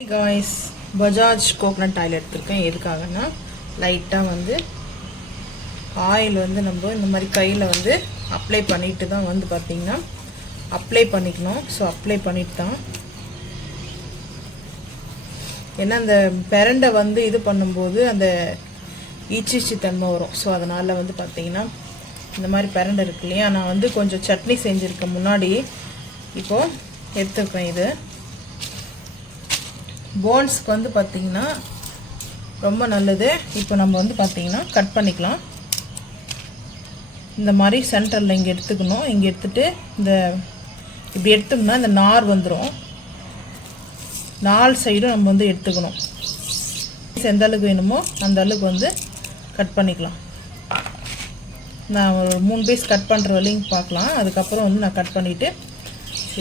guys, Bajaj coconut oil எடுத்துருக்கேன். எதுக்காகனா லைட்டாக வந்து ஆயில் வந்து நம்ம இந்த மாதிரி கையில் வந்து அப்ளை பண்ணிட்டு தான் வந்து பார்த்திங்கன்னா அப்ளை பண்ணிக்கணும். ஸோ அப்ளை பண்ணிட்டு தான், ஏன்னா அந்த பிரண்டை வந்து இது பண்ணும்போது அந்த ஈச்சிச்சி தன்மை வரும். ஸோ அதனால் வந்து பார்த்திங்கன்னா இந்த மாதிரி பிரண்டை இருக்கு இல்லையா, நான் வந்து கொஞ்சம் சட்னி செஞ்சுருக்கேன் முன்னாடி, இப்போது எடுத்துருக்கேன். இது போன்ஸ்க்கு வந்து பார்த்திங்கன்னா ரொம்ப நல்லது. இப்போ நம்ம வந்து பார்த்திங்கன்னா கட் பண்ணிக்கலாம். இந்த மாதிரி சென்டரில் இங்கே எடுத்துக்கணும். இங்கே எடுத்துகிட்டு இந்த இப்படி எடுத்தோம்னா இந்த நார் வந்துடும். 4 சைடும் நம்ம வந்து எடுத்துக்கணும். எந்த அளவுக்கு வேணுமோ அந்த அளவுக்கு வந்து கட் பண்ணிக்கலாம். நான் ஒரு 3 பீஸ் கட் பண்ணுற வரையும் பார்க்கலாம். அதுக்கப்புறம் வந்து நான் கட் பண்ணிவிட்டு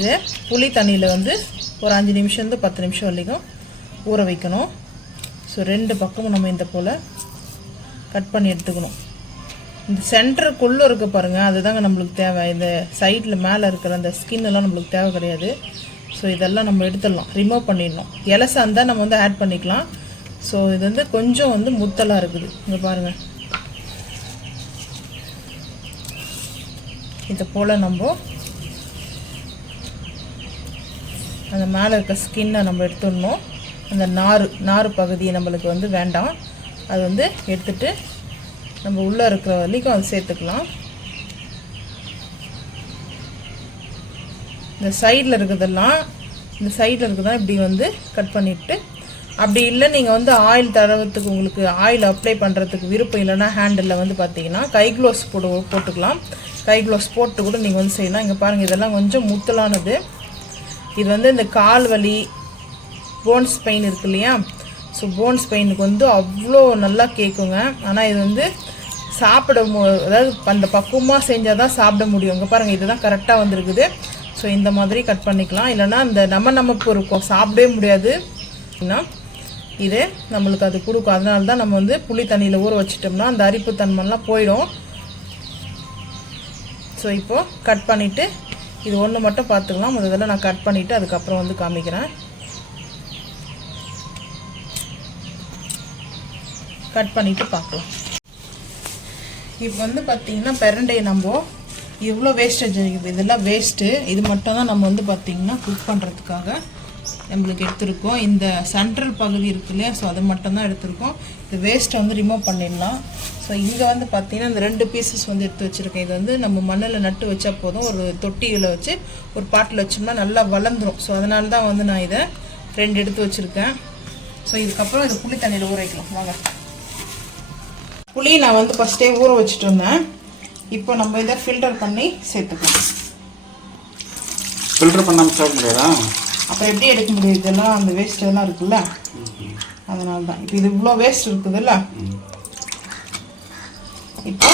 இதை புளி தண்ணியில் வந்து ஒரு 5 நிமிஷம் 10 நிமிஷம் வரைக்கும் ஊற வைக்கணும். ஸோ 2 பக்கமும் நம்ம இந்த போல் கட் பண்ணி எடுத்துக்கணும். இந்த சென்டருக்குள்ளே இருக்க பாருங்கள், அதுதாங்க நம்மளுக்கு தேவை. இந்த சைடில் மேலே இருக்கிற அந்த ஸ்கின்னெல்லாம் நம்மளுக்கு தேவை கிடையாது. ஸோ இதெல்லாம் நம்ம எடுத்துடலாம், ரிமூவ் பண்ணிடணும். இலசா இருந்தால் நம்ம வந்து ஆட் பண்ணிக்கலாம். ஸோ இது வந்து கொஞ்சம் வந்து முத்தலாக இருக்குது. இங்கே பாருங்கள், இதை போல் நம்ம அந்த மேலே இருக்க ஸ்கின்னை நம்ம எடுத்துடணும். அந்த நார் பகுதியை நம்மளுக்கு வந்து வேண்டாம். அது வந்து எடுத்துட்டு நம்ம உள்ளே இருக்கிற வரைக்கும் அது சேர்த்துக்கலாம். இந்த சைடில் இருக்கிறதெல்லாம் இப்படி வந்து கட் பண்ணிவிட்டு, அப்படி இல்லை நீங்கள் வந்து ஆயில் தடவத்துக்கு, உங்களுக்கு ஆயில் அப்ளை பண்ணுறதுக்கு விருப்பம் இல்லைன்னா ஹேண்டில் வந்து பார்த்தீங்கன்னா கை க்ளோஸ் போட்டுக்கலாம். கை க்ளோஸ் போட்டு கூட நீங்கள் வந்து செய்யலாம். இங்கே பாருங்கள், இதெல்லாம் கொஞ்சம் முத்தலானது. இது வந்து இந்த கால் வலி, போன்ஸ் பெயின் இருக்கு இல்லையா, ஸோ போன்ஸ் பெயினுக்கு வந்து அவ்வளோ நல்லா கேட்குங்க. ஆனால் இது வந்து அதாவது அந்த பக்குவமாக செஞ்சால் தான் சாப்பிட முடியும். இங்கே பாருங்கள், இதுதான் கரெக்டாக வந்துருக்குது. ஸோ இந்த மாதிரி கட் பண்ணிக்கலாம். இல்லைனா இந்த நமப்பு இருக்கும், சாப்பிடவே முடியாது. இது நம்மளுக்கு அது கொடுக்கும். அதனால தான் நம்ம வந்து புளி தண்ணியில் ஊற வச்சிட்டோம்னா அந்த அரிப்பு தன்மைலாம் போயிடும். ஸோ இப்போது கட் பண்ணிவிட்டு இது ஒன்று மட்டும் பார்த்துக்கலாம். முதல்ல நான் கட் பண்ணிவிட்டு அதுக்கப்புறம் வந்து காமிக்கிறேன். கட் பண்ணிவிட்டு பார்க்கலாம். இப்போ வந்து பார்த்திங்கன்னா பிரண்டையை நம்ம இவ்வளோ வேஸ்டேஜ் இருக்குது, இதெல்லாம் வேஸ்ட்டு. இது மட்டும் தான் நம்ம வந்து பார்த்திங்கன்னா குக் பண்ணுறதுக்காக நம்மளுக்கு எடுத்துருக்கோம். இந்த சென்ட்ரல் பகுதி இருக்கு இல்லையா, ஸோ அது மட்டும்தான் எடுத்துருக்கோம். இது வேஸ்ட்டை வந்து ரிமூவ் பண்ணிடலாம். ஸோ இங்கே வந்து பார்த்திங்கன்னா இந்த 2 பீசஸ் வந்து எடுத்து வச்சுருக்கேன். இது வந்து நம்ம மண்ணில் நட்டு வச்சா போதும். ஒரு தொட்டியில் வச்சு ஒரு பாட்டில் வச்சோம்னா நல்லா வளர்ந்துடும். ஸோ அதனால தான் வந்து நான் இதை 2 எடுத்து வச்சுருக்கேன். ஸோ இதுக்கப்புறம் இதை புளி தண்ணியில் ஊற வைக்கலாம். வாங்க, புளி நான் வந்து ஃபஸ்ட்டே ஊற வச்சுட்டு இருந்தேன். இப்போ நம்ம இதை ஃபில்டர் பண்ணி சேர்த்துக்கலாம். ஃபில்டர் பண்ணாமல் சேர்க்க முடியாதா? அப்புறம் எப்படி எடுக்க முடியும்? இதெல்லாம் அந்த வேஸ்ட் எல்லாம் இருக்குல்ல, அதனால தான். இப்போ இது இவ்வளோ வேஸ்ட் இருக்குதுல்ல, இப்போ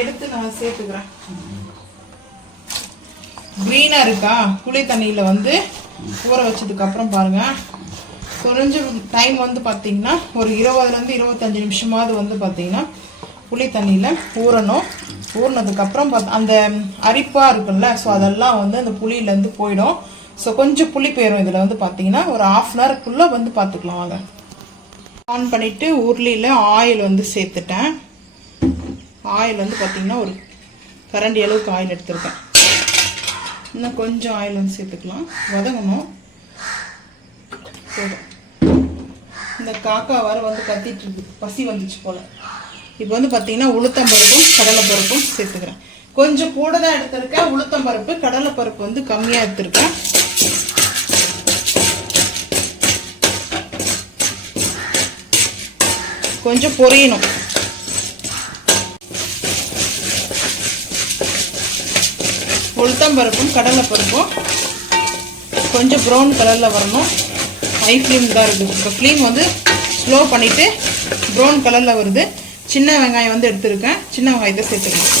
எடுத்து நான் சேர்த்துக்கிறேன். க்ரீனாக இருக்கா, புளி தண்ணியில் வந்து ஊற வச்சதுக்கப்புறம் பாருங்கள், கொஞ்சம் டைம் வந்து பார்த்திங்கன்னா ஒரு 20லேருந்து 25 நிமிஷமாவது வந்து பார்த்திங்கன்னா புளி தண்ணியில் ஊறணும். ஊறினதுக்கப்புறம் அந்த அரிப்பாக இருக்குல்ல, ஸோ அதெல்லாம் வந்து அந்த புளியிலேருந்து போயிடும். ஸோ கொஞ்சம் புளி போயிடும். இதில் வந்து பார்த்திங்கன்னா ஒரு 1/2 ஹவருக்குள்ளே வந்து பார்த்துக்கலாம். வாங்க, ஆன் பண்ணிவிட்டு உருளியில் ஆயில் வந்து சேர்த்துட்டேன். ஆயில் வந்து பார்த்திங்கன்னா ஒரு கரண்டி அளவுக்கு ஆயில் எடுத்துருக்கேன். இன்னும் கொஞ்சம் ஆயில் வந்து சேர்த்துக்கலாம், வதங்கணும். போதும். இந்த காக்கா வர வந்து கத்திட்டு இருக்கு, பசி வந்துச்சு போல். இப்போ வந்து பார்த்தீங்கன்னா உளுத்தம்பருப்பும் கடலைப்பருப்பும் சேர்த்துக்கிறேன். கொஞ்சம் கூட தான் எடுத்திருக்கேன். உளுத்தம்பருப்பு கடலைப்பருப்பு வந்து கம்மியாக எடுத்திருக்கேன். கொஞ்சம் பொரியணும். உளுத்தம்பருப்பும் கடலைப்பருப்பும் கொஞ்சம் ப்ரௌன் கலரில் வரணும். ஹை ஃப்ளேம் தான் இருக்குது. இப்போ ஃப்ளேம் வந்து ஸ்லோ பண்ணிவிட்டு ப்ரௌன் கலரில் வருது. சின்ன வெங்காயம் வந்து எடுத்துருக்கேன். சின்ன வெங்காயத்தை சேர்த்துக்கலாம்.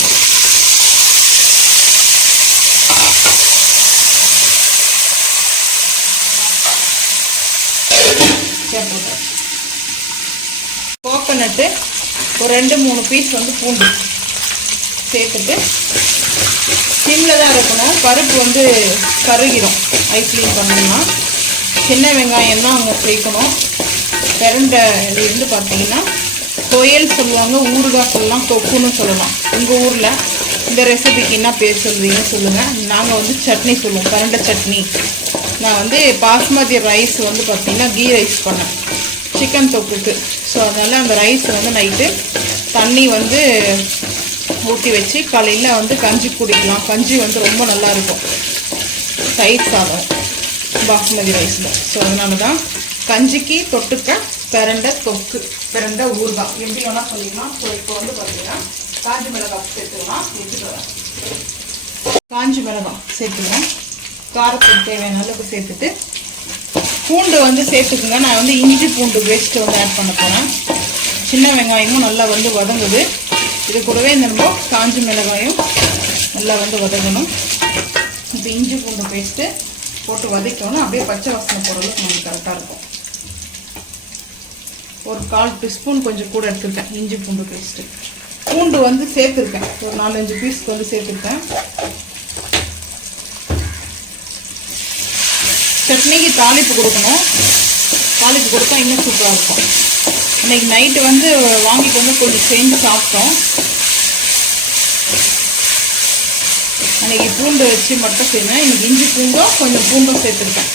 கோகனட்டு ஒரு 2-3 பீஸ் வந்து பூண்டு சேர்த்துட்டு சிம்மில் தான் இருக்கணும். பருப்பு வந்து கருகிடும் ஹை ஃப்ளேம் பண்ணோம்னா. சின்ன வெங்காயம் தான் அவங்க சேர்க்கணும். பிரண்டைலேருந்து பார்த்தீங்கன்னா தொயல் சொல்லுவாங்க, ஊறுகாய் சொல்லலாம், தொக்குன்னு சொல்லலாம். உங்கள் ஊரில் இந்த ரெசிபிக்கு என்ன பேர் சொல்லுவீங்கன்னு சொல்லுங்கள். நாங்கள் வந்து சட்னி சொல்லுவோம், பிரண்டை சட்னி. நான் வந்து பாஸ்மதி ரைஸ் வந்து பார்த்திங்கன்னா கீ ரைஸ் பண்ணேன் சிக்கன் தொக்குக்கு. ஸோ அதனால் அந்த ரைஸை வந்து நைட்டு தண்ணி வந்து ஊற்றி வச்சு காலையில் வந்து கஞ்சி குடிக்கலாம். கஞ்சி வந்து ரொம்ப நல்லாயிருக்கும் தயிர் சாதம் பாஸ்மதி ரைஸில். ஸோ அதனால தான் கஞ்சிக்கு தொட்டுக்க பிரண்டை தொக்கு, பிரண்டை ஊறுகாய் எப்படி வேணால் சொல்லிக்கலாம். ஸோ இப்போ வந்து பார்த்தீங்கன்னா காஞ்சி மிளகாய் சேர்த்துக்கலாம். எடுத்துட்டு வரேன். காஞ்சி மிளகாய் சேர்த்துக்கலாம். காரத்துக்கு தேவையான அளவுக்கு சேர்த்துட்டு பூண்டு வந்து சேர்த்துக்குங்க. நான் வந்து இஞ்சி பூண்டு பேஸ்ட்டு வந்து ஆட் பண்ண போகிறேன். சின்ன வெங்காயமும் நல்லா வந்து வதங்குது. இது கூடவே இந்த நம்ம காஞ்சி மிளகாயும் நல்லா வந்து வதங்கணும். இப்போ இஞ்சி பூண்டு பேஸ்ட்டு போட்டு வதக்கணும். அப்படியே பச்சை வாசனை போடுறதுக்கு நமக்கு கரெக்டாக இருக்கும். ஒரு 1/4 டீஸ்பூன் கொஞ்சம் கூட எடுத்துருக்கேன் இஞ்சி பூண்டு பேஸ்ட்டு. பூண்டு வந்து சேர்த்துருக்கேன், ஒரு 4-5 பீஸ்க்கு வந்து சேர்த்துருக்கேன். சட்னிக்கு தாளிப்பு கொடுக்கணும். தாளிப்பு கொடுத்தா இன்னும் சூப்பராக இருக்கும். இன்றைக்கி நைட்டு வந்து வாங்கிட்டு வந்து கொஞ்சம் செஞ்சு சாப்பிட்டோம். அன்றைக்கி பூண்டு வச்சு மட்டும் செய்வேன். இன்றைக்கி இஞ்சி பூண்டும் கொஞ்சம் பூண்டும் சேர்த்துருக்கேன்.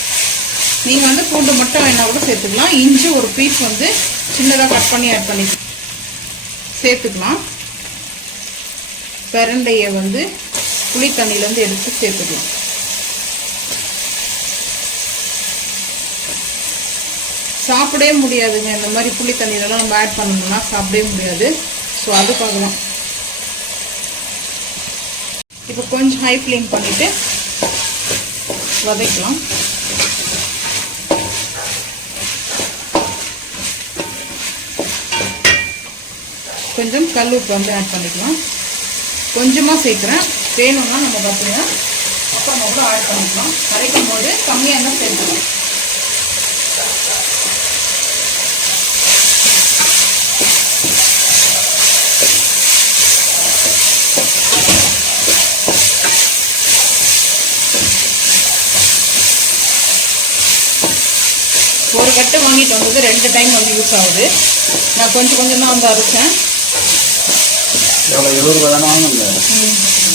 நீங்கள் வந்து பூண்டு மட்டும் வேணால் கூட சேர்த்துக்கலாம். இஞ்சி ஒரு பீஸ் வந்து சின்னதாக கட் பண்ணி ஆட் பண்ணி சேர்த்துக்கலாம். பிரண்டையை வந்து புளி தண்ணியிலேருந்து எடுத்து சேர்த்துக்கலாம். சாப்பிடவே முடியாதுங்க இந்த மாதிரி புளி தண்ணியிலலாம் நம்ம ஆட் பண்ணணும்னா சாப்பிடவே முடியாது. ஸோ அது பார்க்கலாம். இப்போ கொஞ்சம் ஹை ஃப்ளேம் பண்ணிவிட்டு வதக்கலாம். கொஞ்சம் கல் உப்பு வந்து ஆட் பண்ணிக்கலாம். கொஞ்சமாக சேர்க்குறேன், வேணும்னா நம்ம பார்த்தீங்கன்னா அப்புறமா கூட ஆட் பண்ணிக்கலாம். கரைக்கும் போது கம்மியாக தான் சேர்த்துக்கலாம். ஒரு கட்டு வாங்கிட்டு வந்தது 2 டைம் வந்து யூஸ் ஆகுது. நான் கொஞ்சம் கொஞ்சம் தான் வந்து அரைச்சேன். 20 ரூபா தானே வாங்குங்க?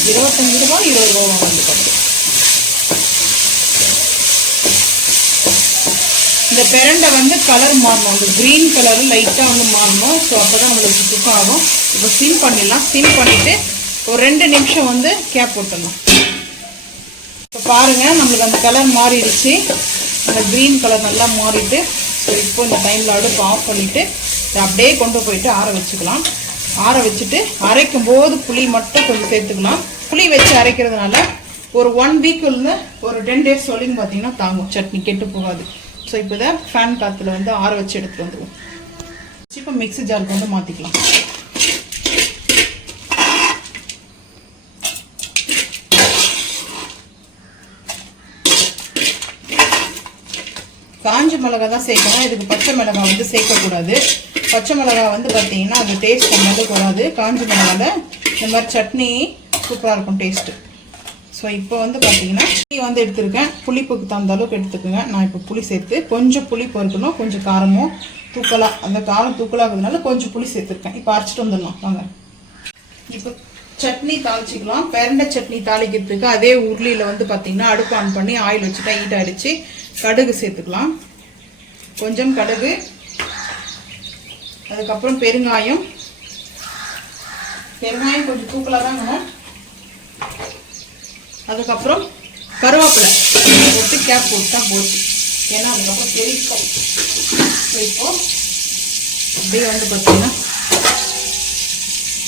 25 ரூபா 20 ரூபா வாங்கிட்டு. இந்த பிரண்டை வந்து கலர் மாறணும், அந்த க்ரீன் கலரு லைட்டாக வந்து மாறணும். ஸோ அப்போ தான் நம்மளுக்கு குக் ஆகும். இப்போ சிம் பண்ணிடலாம். சிம் பண்ணிவிட்டு ஒரு 2 நிமிஷம் வந்து கேப் போட்டுடலாம். இப்போ பாருங்கள், நம்மளுக்கு அந்த கலர் மாறிடுச்சு. அந்த க்ரீன் கலர் நல்லா மாறிட்டு, ஸோ இப்போ இந்த டைமில் அடுப்பு ஆஃப் பண்ணிவிட்டு அப்படியே கொண்டு போயிட்டு ஆற வச்சுக்கலாம். ஆற வச்சுட்டு அரைக்கும் போது புளி மட்டும் கொஞ்சம் சேர்த்துக்கலாம். புளி வச்சு அரைக்கிறதுனால ஒரு 1 வீக்குள்ள ஒரு 10 டேஸ் வரைக்கும் பார்த்தீங்கன்னா தாங்கும், சட்னி கெட்டு போகாது. ஸோ இப்போ தான் ஃபேன் காற்றுல வந்து ஆற வச்சு எடுத்துகிட்டு வந்துடுவோம். இப்போ மிக்ஸி ஜாருக்கு வந்து மாற்றிக்கலாம். காஞ்ச மிளகா தான் சேர்க்கணும். இதுக்கு பச்சை மிளகாய் வந்து சேர்க்கக்கூடாது. பச்சை மிளகாய் வந்து பார்த்தீங்கன்னா அது டேஸ்ட் நம்மளுக்கு வராது. காஞ்ச மிளகாவில் இந்த மாதிரி சட்னி சூப்பராக இருக்கும் டேஸ்ட்டு. ஸோ இப்போ வந்து பார்த்தீங்கன்னா புளி வந்து எடுத்துருக்கேன். புளிப்புக்கு தகுந்த அளவுக்கு எடுத்துக்கோங்க. நான் இப்போ புளி சேர்த்து கொஞ்சம் புளிப்பு இருக்கணும், கொஞ்சம் காரமும் தூக்கலாக, அந்த காரம் தூக்கலாகிறதுனால கொஞ்சம் புளி சேர்த்துருக்கேன். இப்போ அரைச்சிட்டு வந்துடலாம் வாங்க. இப்போ சட்னி தாளிச்சிக்கலாம். பிரண்டை சட்னி தாளிக்கிறதுக்கு அதே உருளியில் வந்து பார்த்தீங்கன்னா அடுப்பு ஆன் பண்ணி ஆயில் வச்சுட்டா ஹீட் ஆகிடுச்சு. கடுகு சேர்த்துக்கலாம். கொஞ்சம் கடுகு, அதுக்கப்புறம் பெருங்காயம். பெருங்காயம் கொஞ்சம் தூக்கலாக தான் வேணும். அதுக்கப்புறம் கருவேப்பிலை போட்டு கேப் போட்டா போச்சு, ஏன்னா அதுக்கப்புறம் தெரிக்கும். இப்போ அப்படியே வந்து பார்த்தீங்கன்னா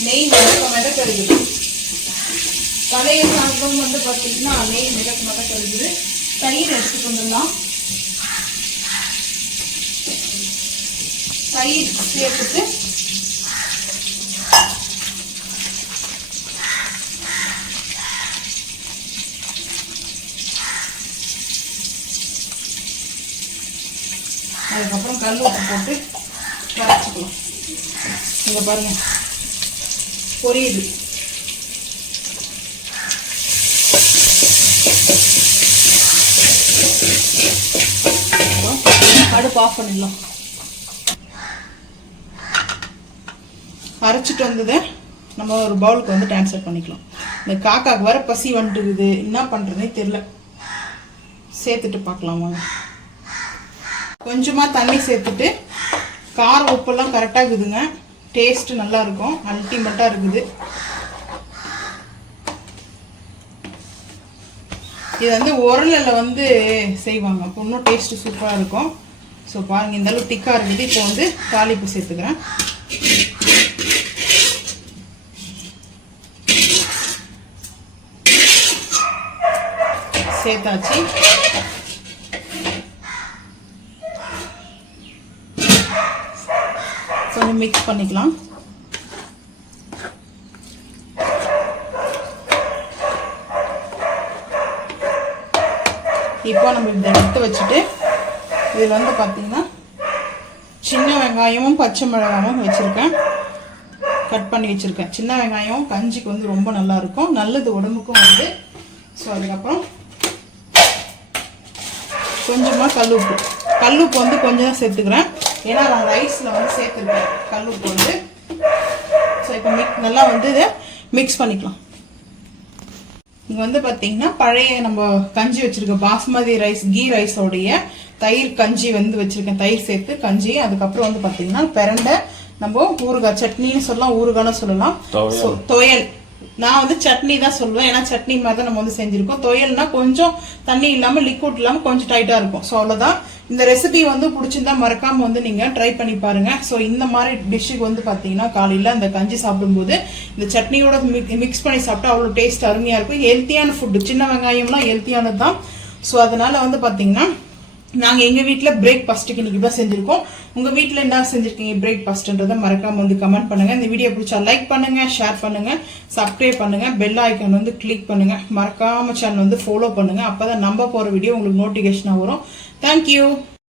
நெய் மிதக்க இருக்குது. பழைய சாதம் வந்து பார்த்தீங்கன்னா நெய் மிதக்க இருக்குது. தயிர் எடுத்துட்டு வந்துடலாம். தயிர் சேர்த்துட்டு அதுக்கப்புறம் கல் உப்பு போட்டு கரைச்சிக்கலாம். இங்கே பாருங்க பொரியுது. அடுப்பு ஆஃப் பண்ணிடலாம். அரைச்சிட்டு வந்ததை நம்ம ஒரு பவுலுக்கு வந்து ட்ரான்ஸ்ஃபர் பண்ணிக்கலாம். இந்த காக்காக்கு வர பசி வந்துட்டுக்குது, என்ன பண்ணுறதுனே தெரியல. சேர்த்துட்டு பார்க்கலாம் வாங்க. கொஞ்சமாக தண்ணி சேர்த்துட்டு காரம் உப்பெல்லாம் கரெக்டாக இருக்குதுங்க. டேஸ்ட்டு நல்லா இருக்கும், அல்டிமேட்டாக இருக்குது. இது வந்து உரலில் வந்து செய்வாங்க, அப்போ இன்னும் டேஸ்ட்டு சூப்பராக இருக்கும். ஸோ பாருங்கள், இந்த அளவுக்கு திக்காக இருக்குது. இப்போ வந்து தாளிப்பு சேர்த்துக்கிறேன். சேர்த்தாச்சு. கொஞ்சம் மிக்ஸ் பண்ணிக்கலாம். இப்போ நம்ம இதை எடுத்து வச்சுட்டு இதில் வந்து பார்த்தீங்கன்னா சின்ன வெங்காயமும் பச்சை மிளகாயும் வச்சுருக்கேன், கட் பண்ணி வச்சுருக்கேன். சின்ன வெங்காயம் கஞ்சிக்கு வந்து ரொம்ப நல்லாயிருக்கும், நல்லது உடம்புக்கும் வந்து. ஸோ அதுக்கப்புறம் கொஞ்சமாக கல்லுப்பு வந்து கொஞ்சம் தான் சேர்த்துக்கிறேன், ஏன்னா நான் ரைஸில் வந்து சேர்த்துருக்கேன் கல்லுப்பு வந்து. ஸோ இப்போ நல்லா வந்து இதை மிக்ஸ் பண்ணிக்கலாம். இங்கே வந்து பார்த்தீங்கன்னா பழைய நம்ம கஞ்சி வச்சுருக்கேன், பாஸ்மதி ரைஸ் கீ ரைஸோடைய தயிர் கஞ்சி வந்து வச்சுருக்கேன், தயிர் சேர்த்து கஞ்சி. அதுக்கப்புறம் வந்து பார்த்தீங்கன்னா பிரண்டை, நம்ம ஊறுகாய் சட்னின்னு சொல்லலாம், ஊறுகாய்னு சொல்லலாம், துவையல். நான் வந்து சட்னி தான் சொல்லுவேன், ஏன்னா சட்னி மாதிரி தான் நம்ம வந்து செஞ்சுருக்கோம். துவையல்னா கொஞ்சம் தண்ணி இல்லாமல் லிக்விட் இல்லாமல் கொஞ்சம் டைட்டாக இருக்கும். ஸோ அவ்வளோதான். இந்த ரெசிபி வந்து பிடிச்சிருந்தா மறக்காமல் வந்து நீங்கள் ட்ரை பண்ணி பாருங்கள். ஸோ இந்த மாதிரி டிஷ்ஷுக்கு வந்து பார்த்தீங்கன்னா காலையில் அந்த கஞ்சி சாப்பிடும்போது இந்த சட்னியோட மிக்ஸ் பண்ணி சாப்பிட்டா அவ்வளோ டேஸ்ட் அருமையாக இருக்கும். ஹெல்த்தியான ஃபுட்டு, சின்ன வெங்காயம்லாம் ஹெல்த்தியானது தான். ஸோ அதனால் வந்து பார்த்தீங்கன்னா நாங்கள் எங்கள் வீட்டில் பிரேக்ஃபாஸ்ட்டுக்கு இன்றைக்கி தான் செஞ்சுருக்கோம். உங்கள் வீட்டில் என்ன செஞ்சுருக்கீங்க பிரேக்ஃபாஸ்ட்டுன்றதை மறக்காமல் வந்து கமெண்ட் பண்ணுங்கள். இந்த வீடியோ பிடிச்சா லைக் பண்ணுங்கள், ஷேர் பண்ணுங்கள், சப்ஸ்கிரைப் பண்ணுங்கள், பெல் ஐக்கான் வந்து கிளிக் பண்ணுங்கள். மறக்காமல் சேனல் வந்து ஃபாலோ பண்ணுங்கள். அப்போ தான் நம்ம போகிற வீடியோ உங்களுக்கு நோட்டிஃபிகேஷனாக வரும். தேங்க்யூ.